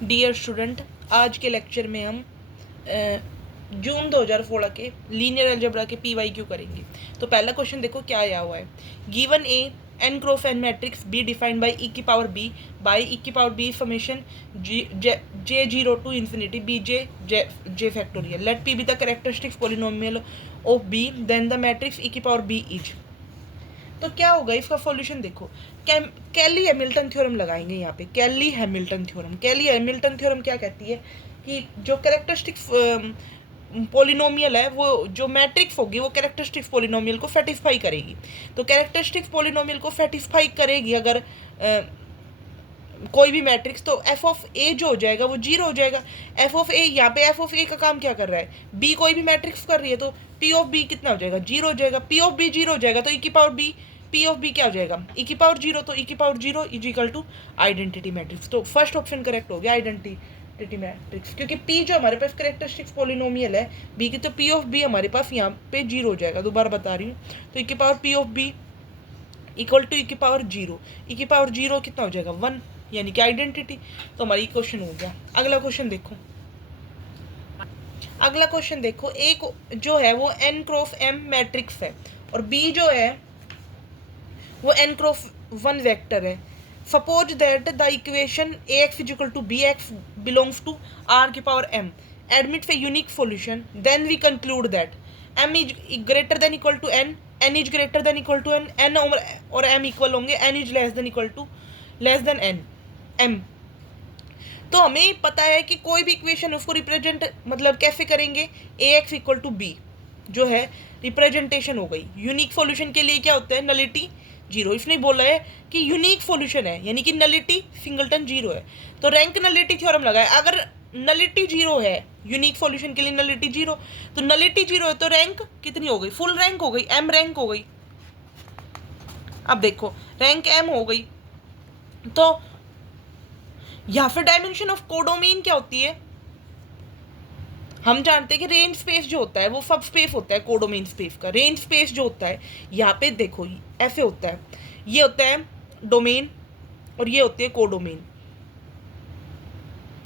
Dear student, आज के lecture में हम जून 2016 के लीनियर अलजेब्रा के PYQ करेंगे। तो पहला क्वेश्चन देखो क्या आया हुआ है। Given A N cross N matrix B defined by E की पावर बी बाई ई की power B formation J zero to infinity B J factorial. Let P be the characteristics polynomial of B then the matrix E की power B is. तो क्या होगा इसका solution देखो। कैली Hamilton theorem लगाएंगे यहाँ पे। कैली हैमिल्टन थ्योरम क्या कहती है कि जो कैरेक्टरिस्टिक्स पॉलिनोमियल है वो जो मैट्रिक्स होगी वो कैरेक्टरिस्टिक्स पॉलिनोमियल को सेटिस्फाई करेगी। तो कैरेक्टरिस्टिक्स पॉलिनोमियल को सेटिस्फाई करेगी अगर कोई भी मैट्रिक्स, तो एफ ऑफ ए जो हो जाएगा वो जीरो हो जाएगा। एफ ऑफ ए, यहाँ पे एफ ऑफ ए का काम क्या कर रहा है, बी कोई भी मैट्रिक्स कर रही है तो पी ऑफ बी कितना हो जाएगा, जीरो हो जाएगा। पी ऑफ बी जीरो हो जाएगा तो ई की power B, P of B क्या हो जाएगा, ई की पावर जीरो, तो ई की power zero is equal to identity matrix. तो फर्स्ट ऑप्शन करेक्ट हो गया, आइडेंटिटी मैट्रिक्स, क्योंकि पी जो हमारे पास कैरेक्टरिस्टिक्स पॉलिनोमियल है बी की, तो पी ऑफ बी हमारे पास यहाँ पे जीरो हो जाएगा। दोबारा बता रही हूँ, तो ई की power P of B equal to E की पावर जीरो। ई की पावर जीरो कितना हो जाएगा, वन, यानी कि आइडेंटिटी। तो हमारी क्वेश्चन हो गया। अगला क्वेश्चन देखो, ए जो है वो एन क्रॉस एम मैट्रिक्स है और बी जो है वो एन क्रॉस वन वेक्टर है। Suppose that the equation A X is equal to B X belongs to are की power M admits a unique solution, then we conclude that M is greater than equal to N, N is greater than equal to N, N और M equal होंगे, N is less than N M. तो हमें पता है कि कोई भी equation उसको रिप्रेजेंट मतलब कैसे करेंगे, ए एक्स इक्वल टू बी जो है रिप्रेजेंटेशन हो गई। यूनिक सॉल्यूशन के लिए क्या होता है, नलिटी जीरो। इसने बोला है कि यूनिक सॉल्यूशन है यानी कि नलिटी सिंगलटन जीरो है, तो रैंक नलिटी थ्योरम लगाए। अगर नलिटी जीरो है यूनिक सॉल्यूशन के लिए, नलिटी जीरो, तो नलिटी जीरो है तो रैंक कितनी हो गई, फुल रैंक हो गई, एम रैंक हो गई। अब देखो रैंक एम हो गई, तो या फिर डायमेंशन ऑफ कोडोमेन क्या होती है, हम जानते हैं कि रेंज स्पेस जो होता है वो सब स्पेस होता है कोडोमेन स्पेस का। रेंज स्पेस जो होता है यहाँ पे देखो ऐसे होता है, ये होता है डोमेन और ये होती है कोडोमेन।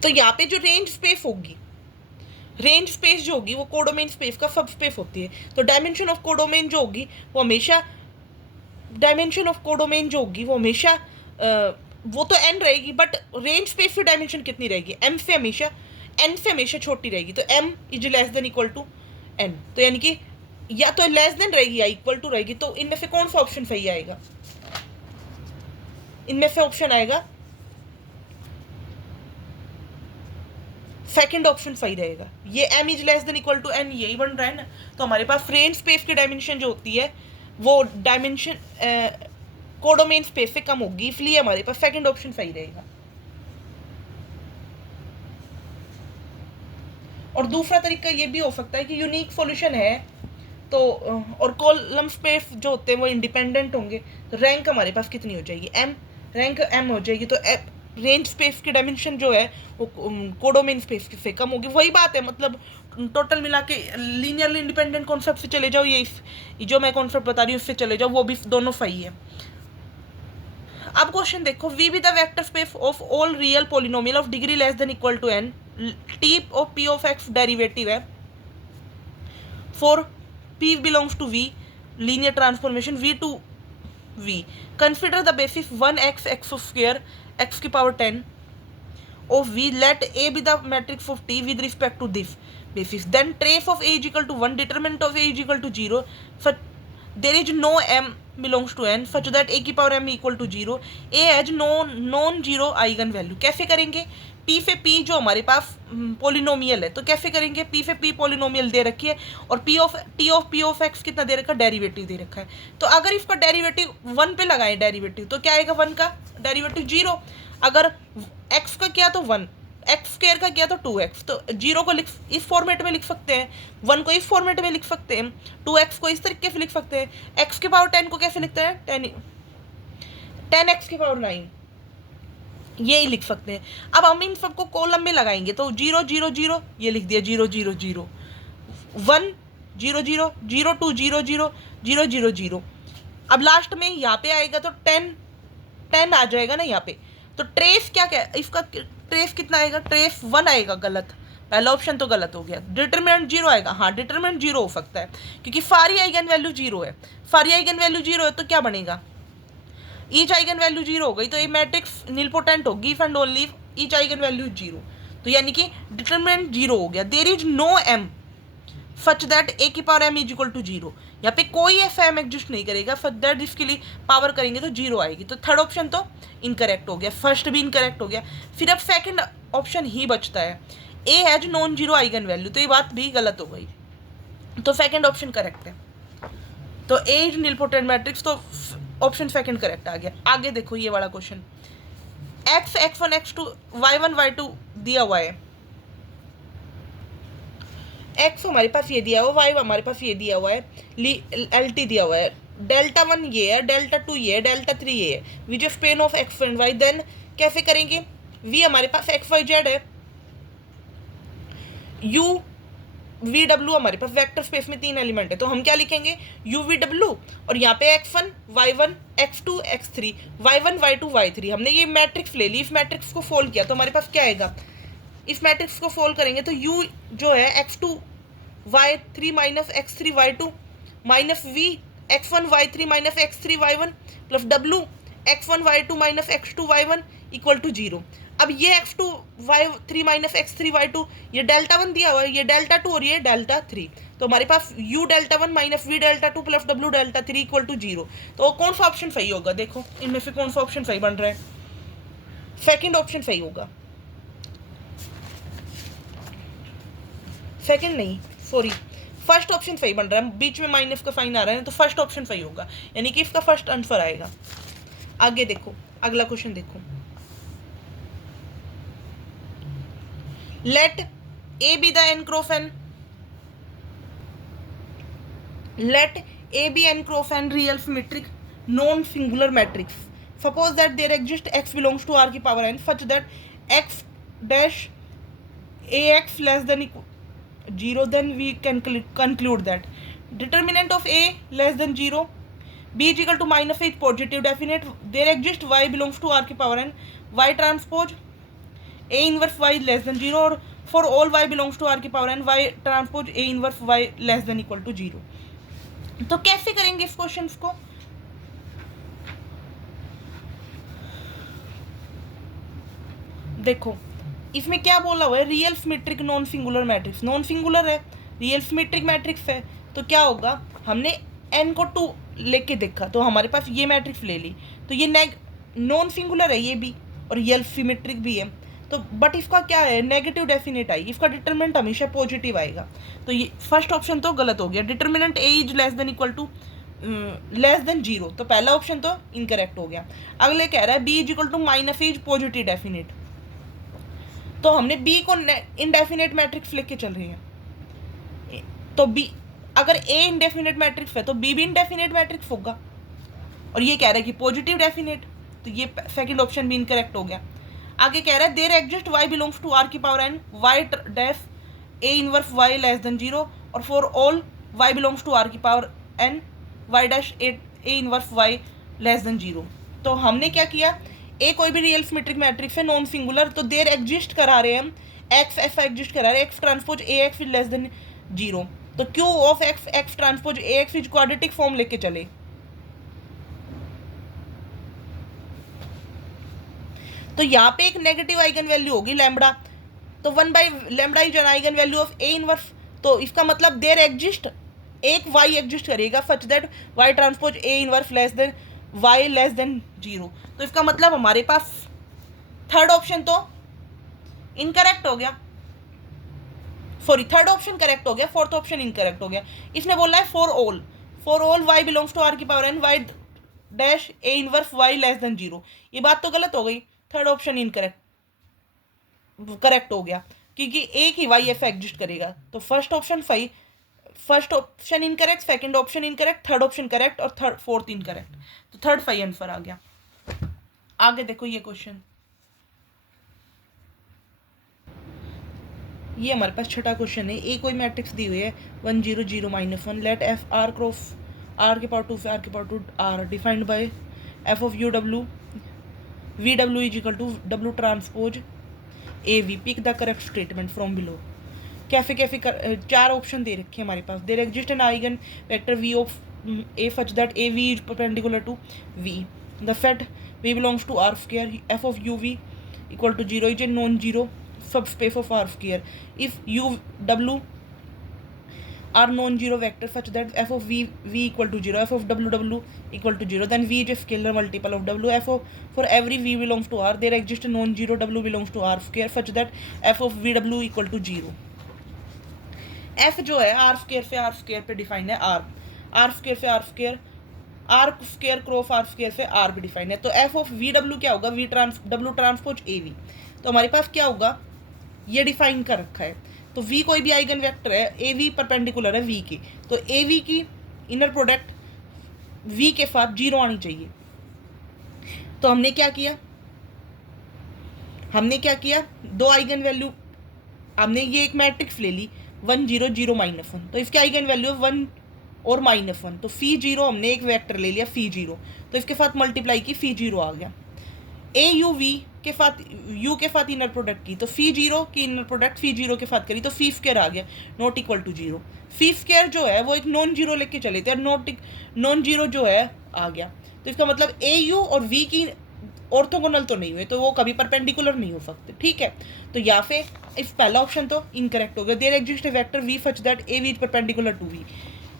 तो यहाँ पे जो रेंज स्पेस होगी, रेंज स्पेस जो होगी वो कोडोमेन स्पेस का सब स्पेस होती है। तो डायमेंशन ऑफ कोडोमेन जो होगी वो हमेशा वो तो एन रहेगी, बट रेंज स्पेस की डायमेंशन कितनी रहेगी, एम से हमेशा, एन से हमेशा छोटी रहेगी। तो M is less than equal to N, तो यानी कि या तो लेस देन रहेगी या इक्वल टू रहेगी। तो इनमें से कौन सा ऑप्शन सही आएगा, इनमें से ऑप्शन आएगा सेकंड ऑप्शन सही रहेगा। ये M is less than equal to N यही बन रहा है ना। तो हमारे पास रेंज स्पेस की डायमेंशन जो होती है वो डायमेंशन कोडोमेन स्पेस से कम होगी, इसलिए हमारे पास सेकंड ऑप्शन सही रहेगा। और दूसरा तरीका ये भी हो सकता है कि यूनिक सॉल्यूशन है तो और कॉलम स्पेस जो होते हैं वो इंडिपेंडेंट होंगे, तो रैंक हमारे पास कितनी हो जाएगी, एम, रैंक एम हो जाएगी। तो रेंज स्पेस की डायमेंशन जो है वो कोडोमेन स्पेस से कम होगी। वही बात है, मतलब टोटल मिला के लीनियरली इंडिपेंडेंट कॉन्सेप्ट से चले जाओ, ये जो मैं कॉन्सेप्ट बता रही हूँ उससे चले जाओ, वो भी दोनों सही है। अब क्वेश्चन देखो, V be the vector space of all real polynomial of degree less than equal to N, T of P of X derivative है for P belongs to V, linear transformation V to V. Consider the basis 1x x square x की power 10 of v, let a be the matrix of t with respect to this basis, then trace of a is equal to 1, determinant of a is equal to 0, such there is no m belongs to n such that a की power m equal to 0, a has non zero eigen value। कैसे करेंगे, p से p जो हमारे पास polynomial है, तो कैसे करेंगे, p से p पोलिनोमियल दे रखी है और t of p of x कितना दे रखा है, डेरिवेटिव दे रखा है। तो अगर इसका डेरिवेटिव 1 पे लगाएं डेरिवेटिव, तो क्या आएगा, 1 का डेरिवेटिव 0, अगर x का किया तो 1, एक्स स्क्वायर का किया तो 2x, तो 0 को इस फॉर्मेट में लिख सकते हैं, 1 को इस फॉर्मेट में लिख सकते हैं, 2x को इस तरीके से लिख सकते हैं, x की पावर 10 को कैसे लिखते हैं, 10x की पावर 9, ये लिख सकते हैं। अब हम इन सबको कॉलम में लगाएंगे तो 0 0 0 ये लिख दिया, 0 0 0 1 0 0 0 2 0 0 0 0 0। अब लास्ट में यहाँ पे आएगा तो 10 आ जाएगा ना यहाँ पे। तो ट्रेस क्या इसका ट्रेस कितना आएगा, ट्रेस 1 आएगा, गलत, पहला ऑप्शन तो गलत हो गया। डिटरमिनेंट 0 आएगा, हाँ डिटरमिनेंट 0 हो सकता है क्योंकि सारी आइगन वैल्यू 0 है, सारी आइगन वैल्यू 0 है तो क्या बनेगा, ईच आइगन वैल्यू 0 हो गई तो ये मैट्रिक्स नीलपोटेंट होगी if and only each eigen value 0, तो यानी कि डिटरमिनेंट 0 हो गया। There is no m such that a की power m is equal to 0, यहाँ पे कोई ऐसा m एग्जिस्ट नहीं करेगा सच दैट इसके लिए पावर करेंगे तो 0 आएगी, तो थर्ड ऑप्शन तो इनकरेक्ट हो गया, फर्स्ट भी इनकरेक्ट हो गया। फिर अब सेकंड ऑप्शन ही बचता है, a has non zero eigen value, तो ये बात भी गलत हो गई, तो सेकंड ऑप्शन करेक्ट है, तो a इज नीलपोटेंट मैट्रिक्स, तो ऑप्शन सेकंड करेक्ट आ गया। आगे देखो ये वाला question, x x1 x2 y1 y2 दिया हुआ है, x हमारे पास ये दिया हुआ है, y हमारे पास ये दिया हुआ है, LT दिया हुआ है, डेल्टा 1 ये है, डेल्टा 2 ये है, डेल्टा 3 ये है, which is span of x and y, then कैसे करेंगे, v हमारे पास x y z है, u v w हमारे पास वेक्टर स्पेस में 3 एलिमेंट है, तो हम क्या लिखेंगे u v w, और यहाँ पे x1 y1 x2 x3 y1 y2 y3, हमने ये मैट्रिक्स ले ली, इस मैट्रिक्स को फोल्ड किया तो हमारे पास क्या आएगा, इस मैट्रिक्स को फोल्ड करेंगे तो u जो है x2 y3 minus x3 y2 minus v x1 y3 minus x3 y1 plus w x1 y2 minus x2 y1 equal to 0। अब ये x2 y3 minus x3 y2 ये डेल्टा 1 दिया हुआ है, ये डेल्टा 2 और ये डेल्टा 3, तो हमारे पास u delta 1 minus v delta 2 plus w delta 3 equal to 0, तो कौन सा ऑप्शन सही होगा, देखो इनमें से कौन सा ऑप्शन सही बन रहा है, सेकंड ऑप्शन सही होगा, सेकंड नहीं सॉरी फर्स्ट ऑप्शन सही बन रहा है, बीच में माइनस का साइन आ रहा है तो फर्स्ट ऑप्शन सही होगा, यानी कि इसका फर्स्ट आंसर आएगा। आगे देखो अगला क्वेश्चन देखो, late a be the n cross n, let a be n cross n real symmetric non singular matrix, suppose that there exists x belongs to r की power n such that x dash ax less than equal 0, then we can conclude that determinant of a less than 0, b is equal to minus a is positive definite, there exists y belongs to r की power n, y transpose a inverse y less than 0, और for all y belongs to r की power n y transpose a inverse y less than equal to 0। तो कैसे करेंगे इस question को, देखो इसमें क्या बोला हुआ है, real symmetric non singular matrix, non singular है, रियल सिमेट्रिक मैट्रिक्स है, तो क्या होगा, हमने n को 2 लेके देखा तो हमारे पास ये मैट्रिक्स ले ली, तो ये नॉन सिंगुलर है ये भी और रियल सिमेट्रिक भी है, तो बट इसका क्या है, नेगेटिव डेफिनेट आई, इसका डिटरमिनेंट हमेशा पॉजिटिव आएगा, तो ये फर्स्ट ऑप्शन तो गलत हो गया, determinant a is less than equal to less than 0, तो पहला ऑप्शन तो इनकरेक्ट हो गया। अगले कह रहा है b is equal to minus a is positive definite, तो हमने b को इनडेफिनेट मैट्रिक्स लेके चल रही है, तो b अगर a इनडेफिनेट मैट्रिक्स है तो b भी इनडेफिनेट मैट्रिक्स होगा, और ये कह रहा है कि पॉजिटिव डेफिनेट, तो ये सेकंड ऑप्शन भी इनकरेक्ट हो गया। आगे कह रहा है there exist y belongs to r की power n y dash a inverse y less than 0, और for all y belongs to r की power n y dash a inverse y less than 0, तो हमने क्या किया, ए कोई भी real symmetric matrix है नॉन सिंगुलर, तो देयर एग्जिस्ट करा रहे हैं हम, एक्स ऐसा एग्जिस्ट करा रहे हैं, एक्स ट्रांसपोज ए एक्स लेस देन 0, तो Q of X X transpose A X is quadratic form लेके चले, तो यहाँ पे एक नेगेटिव आइगन वैल्यू होगी लैम्बडा, तो 1/λ is an eigen value of A inverse, तो इसका मतलब देयर एग्जिस्ट एक y एग्जिस्ट करेगा such that y transpose A inverse less than y less than 0, तो इसका मतलब हमारे पास थर्ड ऑप्शन तो इनकरेक्ट हो गया, सॉरी थर्ड ऑप्शन करेक्ट हो गया, फोर्थ ऑप्शन इनकरेक्ट हो गया। इसने बोला है for all y belongs to r की power n y dash a inverse y less than 0, ये बात तो गलत हो गई, थर्ड ऑप्शन करेक्ट हो गया क्योंकि एक ही y ऐसा एग्जिस्ट करेगा, तो फर्स्ट ऑप्शन सही, first option incorrect, second option incorrect, third option correct और थर्ड फोर्थ इनकरेक्ट, तो थर्ड सही आंसर आ गया। आगे देखो ये क्वेश्चन, ये हमारे पास छठा क्वेश्चन है, ए कोई मैट्रिक्स दी हुई है 1 0 0 -1, let F R cross R के पावर 2 से आर के power 2 R defined by F of U W V W is equal to W transpose A V, pick the correct statement from below. कैफे कैफे चार option दे रखे हैं हमारे पास। There exist an eigenvector V of A such that A V is perpendicular to V. The set V belongs to are square f of u v equal to 0 is a non zero subspace of r square if u डब्ल्यू are non-zero vector such that f of v equal to 0, f of w equal to 0, then v is a scalar multiple of w. For every v belongs to r, there exists a non-zero w belongs to r square such that f of vw equal to 0. f जो है r square पे define है, r square से r square cross r square से r पे define है। तो f of vw क्या होगा, w ट्रांसपोज av। तो हमारे पास क्या होगा, ये डिफाइन कर रखा है। तो v कोई भी आइगन वेक्टर है, ए वी परपेंडिकुलर है v की, तो ए वी की इनर प्रोडक्ट v के साथ 0 आनी चाहिए। तो हमने क्या किया, दो आइगन वैल्यू, हमने ये एक मैट्रिक्स ले ली 1 0 0 -1, तो इसके आइगन वैल्यू है 1 और -1, तो फी 0 हमने एक वेक्टर ले लिया फी 0, तो इसके साथ मल्टीप्लाई की फी 0 आ गया। ए यू वी के साथ u के साथ इनर प्रोडक्ट की, तो फी 0 की इनर प्रोडक्ट फी 0 के साथ करी, तो फी स्क्वायर आ गया not equal to 0। Phi square जो है वो एक नॉन जीरो लेके चले थे और नॉन जीरो जो है आ गया, तो इसका मतलब ए यू और v की ऑर्थोगोनल तो नहीं हुए, तो वो कभी परपेंडिकुलर नहीं हो सकते, ठीक है। तो यहाँ पे इस पहला ऑप्शन तो इनकरेक्ट हो गया। There exist a vector v such that A V is perpendicular to v।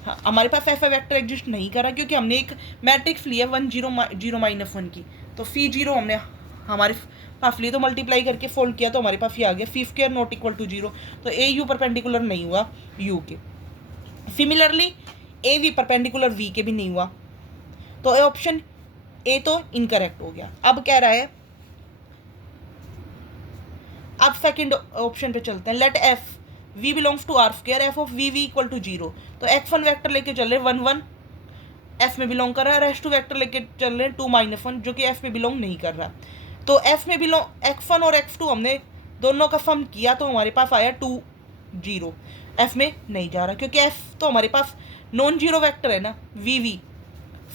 हाँ, हमारे पास ऐसा वेक्टर एग्जिस्ट नहीं करा क्योंकि हमने एक मैट्रिक्स लिया 1 0 0 -1 की, तो फी 0 हमने हमारे पास लिए, तो मल्टीप्लाई करके फोल्ड किया तो हमारे पास ये आ गया phi square not equal to 0, तो ए यू परपेंडिकुलर नहीं हुआ यू के। Similarly a v perpendicular v के भी नहीं हुआ, तो ऑप्शन ए तो इनकरेक्ट हो गया। अब कह रहा है, अब सेकंड ऑप्शन पे चलते हैं। Let f v belongs to are square f of v equal to 0, तो x1 वेक्टर लेके चल रहे 1 1 एफ में बिलोंग कर रहा है, और x2 वेक्टर लेके चल रहे हैं 2 -1 जो कि एफ में बिलोंग नहीं कर रहा। तो एफ में बिलोंग x1 और x2 हमने दोनों का सम किया तो हमारे पास आया 2 0, एफ में नहीं जा रहा क्योंकि एफ तो हमारे पास नॉन जीरो वेक्टर है ना, वी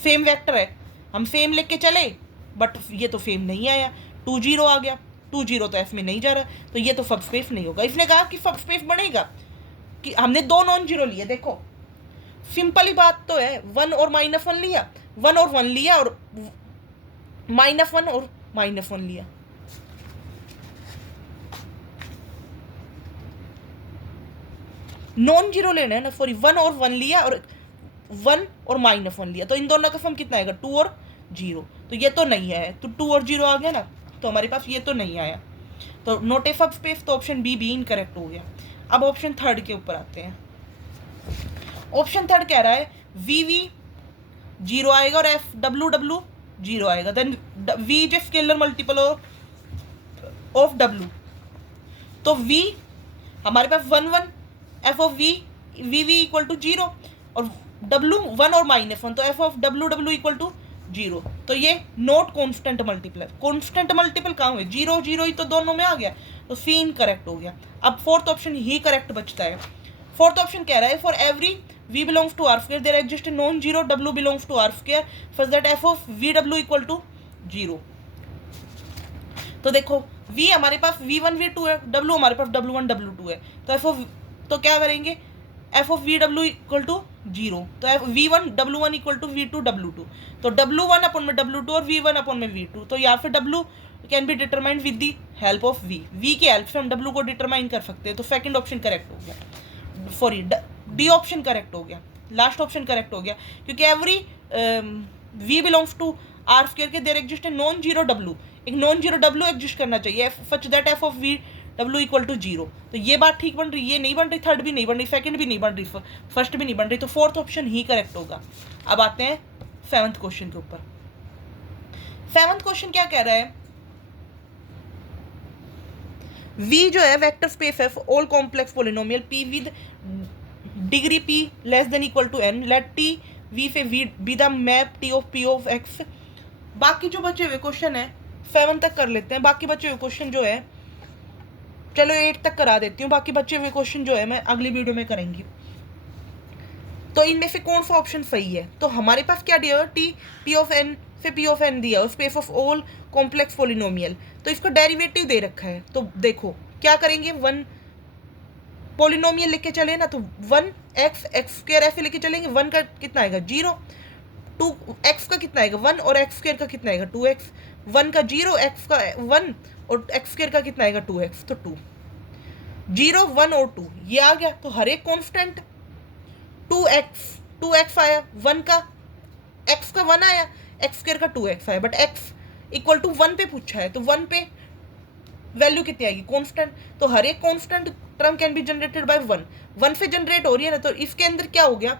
सेम वेक्टर है, हम सेम लेके चले बट ये तो सेम नहीं आया, 2 0 आ गया, 2 0 तो एफ में नहीं जा रहा, तो ये तो सबस्पेस नहीं होगा। इसने कहा कि सबस्पेस बनेगा कि हमने दो नॉन जीरो लिए, देखो सिंपल ही बात तो है, 1 और -1 लिया, 1 और 1 लिया और -1 और -1 लिया, नॉन जीरो लेना है ना, सॉरी 1 और 1 लिया और 1 और -1 लिया, तो इन दोनों का सम कितना आएगा 2 और 0, तो ये तो नहीं है, तो 2 और 0 आ गया ना, तो हमारे पास ये तो नहीं आया, तो नॉट ए सबस्पेस, तो ऑप्शन बी भी इनकरेक्ट हो गया। अब ऑप्शन थर्ड के ऊपर आते हैं। ऑप्शन थर्ड कह रहा है वी 0 आएगा और एफ डब्ल्यू 0 आएगा, then v is a scalar multiple of डब्ल्यू, तो वी हमारे पास 1 1 f of v equal to 0 और डब्ल्यू 1 और -1, तो एफ ऑफ डब्ल्यू इक्वल टू 0, तो ये not constant multiple, constant multiple कहाँ हुए 0 0 ही तो दोनों में आ गया, तो सी इनकरेक्ट हो गया। अब फोर्थ ऑप्शन ही करेक्ट बचता है। फोर्थ ऑप्शन कह रहा है for every v belongs to r square there exists a non-zero w belongs to r square such that f of vw equal to 0। तो देखो v हमारे पास v1 v2 है, w हमारे पास w1 w2 है, तो f of तो क्या करेंगे f of vw equal to 0, तो v1 w1 equal to v2 w2, तो w1 अपन में w2 और v1 अपन में v2, तो यहाँ पे w can be determined with the help of v की हेल्प से हम w को डिटरमाइन कर सकते हैं, तो सेकंड ऑप्शन करेक्ट हो गया, सॉरी डी ऑप्शन करेक्ट हो गया, लास्ट ऑप्शन करेक्ट हो गया, क्योंकि every v belongs to are square के there exist a non zero w, एक नॉन जीरो w एग्जिस्ट करना चाहिए such that f of v equal to 0, तो ये बात ठीक बन रही, ये नहीं बन रही, थर्ड भी नहीं बन रही, सेकंड भी नहीं बन रही, फर्स्ट भी नहीं बन रही, तो फोर्थ ऑप्शन ही करेक्ट होगा। अब आते हैं सेवंथ क्वेश्चन के ऊपर। सेवंथ क्वेश्चन क्या कह रहा है, v जो है वेक्टर स्पेस है all complex polynomial p with degree p less than equal to n, let t v से v be the map t of p of x। बाकी जो बचे हुए क्वेश्चन है 7 तक कर लेते हैं, बाकी बचे हुए क्वेश्चन जो है चलो 8 तक करा देती हूँ, बाकी बचे हुए क्वेश्चन जो है मैं अगली वीडियो में करेंगी। तो इनमें से कौन सा ऑप्शन सही है, तो हमारे पास क्या दिया टी p ऑफ n से p ऑफ n दिया, space of all complex polynomial, तो इसका डेरिवेटिव दे रखा है, तो देखो क्या करेंगे, वन पॉलिनोमियल लेके चले ना, तो वन एक्स एक्स स्क्वायर ऐसे लेके चलेंगे, वन का कितना आएगा 0, टू एक्स का कितना आएगा 1 और एक्स स्क्वायर का कितना आएगा 2x, 1 का 0 एक्स का 1 और एक्स स्क्वायर का कितना आएगा 2x, तो 2 0 1 और 2 ये आ गया। तो हर एक कॉन्स्टेंट 2x आया, 1 का x का 1 आया, एक्स स्क्वायर का 2x आया, बट x इक्वल टू 1 पे पूछा है, तो 1 पे वैल्यू कितनी आएगी कांस्टेंट। तो हर एक constant term can be generated by 1 से जनरेट हो रही है ना, तो इसके अंदर क्या हो गया,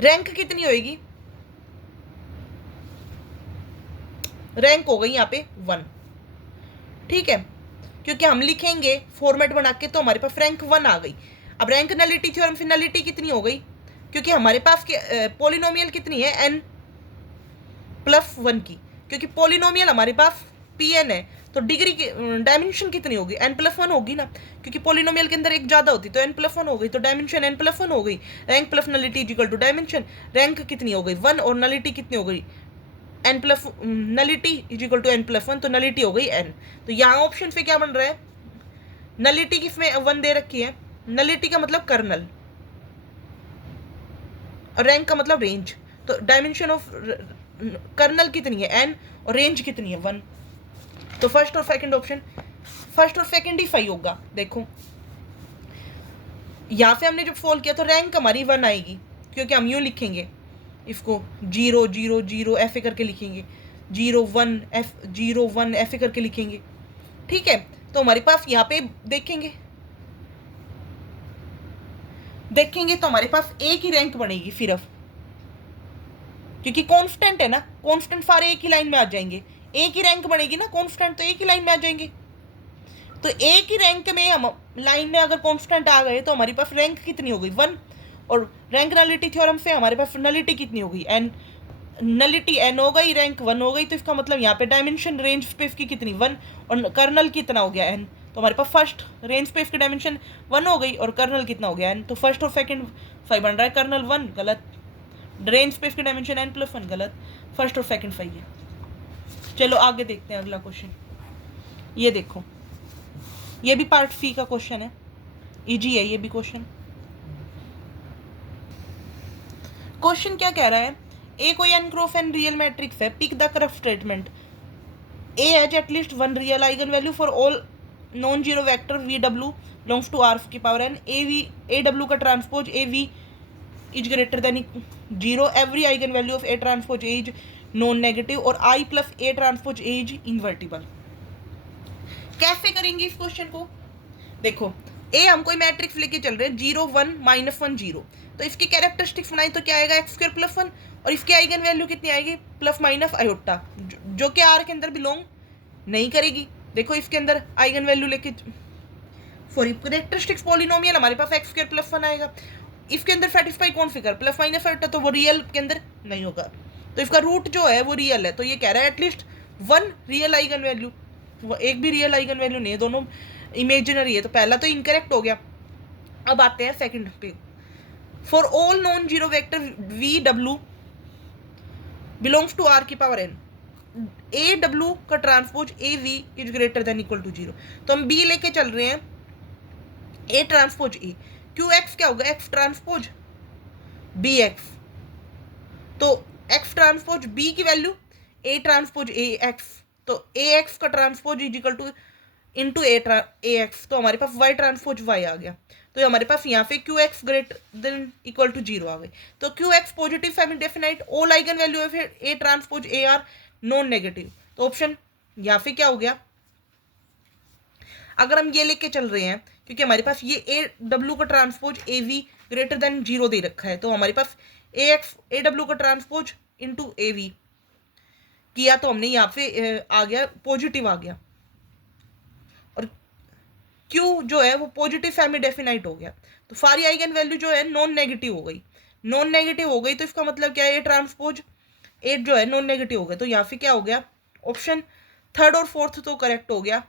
रैंक कितनी होगी, रैंक हो गई यहाँ पे 1, ठीक है, क्योंकि हम लिखेंगे फॉर्मेट बना के, तो हमारे पास रैंक 1 आ गई। अब रैंक नलिटी थ्योरम से नलिटी कितनी हो गई, क्योंकि हमारे पास पॉलिनोमियल कितनी है n+1 की, क्योंकि पॉलिनोमियल हमारे पास Pn है, तो डिग्री की डायमेंशन कितनी होगी n+1 होगी ना, क्योंकि पॉलिनोमियल के अंदर एक ज्यादा होती तो n+1 हो गई, तो डायमेंशन n+1 हो गई। Rank plus nullity equal to dimension, rank कितनी हो गई 1 और नलिटी कितनी हो गई n plus nullity equal to n+1, तो नलिटी हो गई n। तो यहाँ ऑप्शन पे क्या बन रहा है, नलिटी किसमें 1 दे रखी है, नलिटी का मतलब कर्नल और रैंक का मतलब रेंज, तो डायमेंशन ऑफ कर्नल कितनी है n और रेंज कितनी है 1, तो फर्स्ट और सेकंड ऑप्शन, फर्स्ट और सेकंड ही सही होगा। देखो यहाँ से हमने जब सोल्व किया तो रैंक हमारी 1 आएगी, क्योंकि हम यूँ लिखेंगे इसको 0 0 0 ऐसे करके लिखेंगे, 0 1 ऐसे करके लिखेंगे, ठीक है। तो हमारे पास यहाँ पे देखेंगे तो हमारे पास एक ही रैंक बनेगी सिर्फ, क्योंकि कांस्टेंट है ना, कांस्टेंट सारे एक ही लाइन में आ जाएंगे, एक ही रैंक बनेगी ना, कांस्टेंट तो एक ही लाइन में आ जाएंगे। तो एक ही रैंक में हम लाइन में अगर कांस्टेंट आ गए तो हमारे पास रैंक कितनी हो गई 1, और रैंक नलिटी थ्योरम से हमारे पास नलिटी कितनी हो गई n, नलिटी n हो गई, रैंक 1 हो गई, तो इसका मतलब यहाँ पे डायमेंशन रेंज स्पेस की कितनी 1 और कर्नल कितना हो गया n, तो हमारे पास फर्स्ट रेंज स्पेस की डायमेंशन 1 हो गई और कर्नल कितना हो गया n, तो फर्स्ट और सेकंड सही बन रहा है, कर्नल 1 गलत, रेंज स्पेस की डायमेंशन n+1 गलत, फर्स्ट और सेकंड सही है। चलो आगे देखते हैं अगला क्वेश्चन, ये देखो, ये भी पार्ट सी का क्वेश्चन है, इजी है ये भी क्वेश्चन। क्वेश्चन क्या कह रहा है, ए कोई n cross n real matrix है, pick the correct statement, A has at least 1 real eigen value for all non zero vector v डब्ल्यू बिलोंग्स टू आर की पावर n, ए डब्ल्यू का transpose A V is greater than 0, every eigen value of A transpose A is non negative और I plus A transpose A is invertible. कैसे करेंगे इस question को, देखो ए हम कोई मैट्रिक्स लेके चल रहे हैं 0 1 -1 0, तो इसकी कैरेक्टरिस्टिक्स बनाई तो क्या आएगा x² + 1, और इसकी आइगन वैल्यू कितनी आएगी प्लस माइनस आयोटा, जो कि आर के अंदर बिलोंग नहीं करेगी। देखो इसके अंदर आइगन वैल्यू लेके सॉरी कैरेक्टरिस्टिक्स पॉलिनोमियल हमारे पास x² + 1 आएगा, इसके अंदर सेटिस्फाई कौन फिगर प्लस माइनस आयोटा, तो वो रियल के अंदर नहीं होगा, तो इसका रूट जो है वो रियल है, तो ये कह रहा है एटलीस्ट 1 रियल आइगन वैल्यू, एक भी रियल आइगन वैल्यू नहीं है, दोनों इमेजिनरी है, तो पहला तो इनकरेक्ट हो गया। अब आते हैं सेकंड पे, for all non zero vector v डब्ल्यू बिलोंग्स टू आर की पावर n, ए डब्ल्यू का transpose A V is greater than equal to 0, तो हम बी लेके चल रहे हैं a transpose a, q x क्या होगा एक्स ट्रांसपोज बी एक्स, तो एक्स ट्रांसपोज बी की value a transpose A x, तो ए एक्स का transpose is equal to into a x, तो हमारे पास वाई ट्रांसपोज वाई आ गया, तो हमारे पास यहाँ पे q x greater than equal to 0 आ गई, तो q x positive semi definite, all eigen value of A transpose a are non negative, तो ऑप्शन यहाँ पे क्या हो गया, अगर हम ये लेके चल रहे हैं क्योंकि हमारे पास ये ए डब्ल्यू का transpose A V greater than 0 दे रखा है, तो हमारे पास ए डब्ल्यू का ट्रांसपोज इंटू ए वी किया, तो हमने यहाँ पे आ गया पॉजिटिव आ गया, और क्यू जो है वो पॉजिटिव सेमी डेफिनाइट हो गया, तो सारी आइगन वैल्यू जो है नॉन नेगेटिव हो गई, नॉन नेगेटिव हो गई, तो इसका मतलब क्या है ए ट्रांसपोज ए जो है नॉन नेगेटिव हो गया, तो यहाँ पे क्या हो गया ऑप्शन थर्ड और फोर्थ तो करेक्ट हो गया,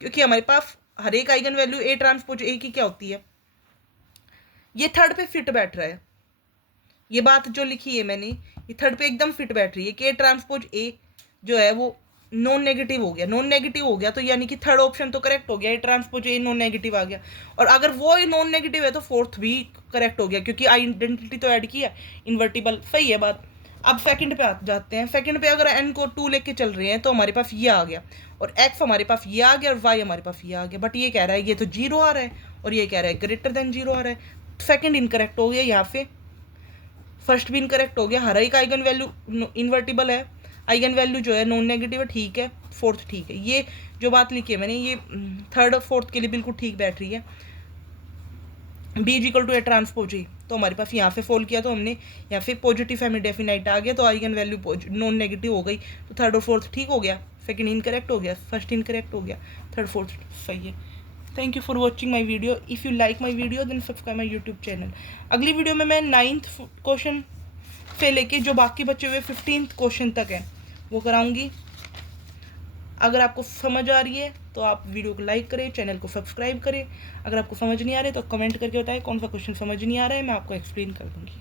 क्योंकि हमारे पास हर एक आइगन वैल्यू ए ट्रांसपोज ए की क्या होती है, ये थर्ड पे फिट बैठ रहा है, ये बात जो लिखी है मैंने ये थर्ड पे एकदम फिट बैठ रही है कि ए ट्रांसपोज ए जो है वो नॉन नेगेटिव हो गया, नॉन नेगेटिव हो गया तो यानी कि थर्ड ऑप्शन तो करेक्ट हो गया, A transpose A non negative आ गया। और अगर वो नॉन नेगेटिव है तो फोर्थ भी करेक्ट हो गया, क्योंकि आइडेंटिटी तो ऐड किया, इन्वर्टिबल, सही है बात। अब सेकंड पे जाते हैं। सेकंड पे अगर एन को 2 लेके चल रहे हैं तो हमारे पास ये आ गया, और एक्स हमारे पास ये आ गया, और वाई हमारे पास ये आ गया। बट ये कह रहा है ये तो 0 आ रहा है, और ये कह रहा है ग्रेटर देन 0 आ रहा है। सेकंड इनकरेक्ट हो गया यहाँ पे, फर्स्ट भी इनकरेक्ट हो गया। हर एक आइगन वैल्यू इन्वर्टिबल है, आइगन वैल्यू जो है नॉन नेगेटिव है, ठीक है। फोर्थ ठीक है, ये जो बात लिखी है मैंने ये थर्ड और फोर्थ के लिए बिल्कुल ठीक बैठ रही है। B is equal to a transpose a, तो हमारे पास यहाँ पे फोल्ड किया तो हमने यहाँ पे पॉजिटिव सेमी डेफिनाइट आ गया, तो आइगन वैल्यू नॉन नेगेटिव हो गई, तो थर्ड और फोर्थ ठीक हो गया। सेकंड इनकरेक्ट हो गया, फर्स्ट इनकरेक्ट हो गया, थर्ड फोर्थ सही है। Thank you for watching my video. If you like my video then subscribe my YouTube channel. अगली वीडियो में मैं 9th क्वेश्चन से लेके जो बाकी बचे हुए 15th क्वेश्चन तक है वो कराऊंगी। अगर आपको समझ आ रही है तो आप वीडियो को लाइक करें, चैनल को सब्सक्राइब करें। अगर आपको समझ नहीं आ रहा है तो कमेंट करके बताएं कौन सा क्वेश्चन समझ नहीं आ रहा है, मैं आपको एक्सप्लेन कर दूंगी।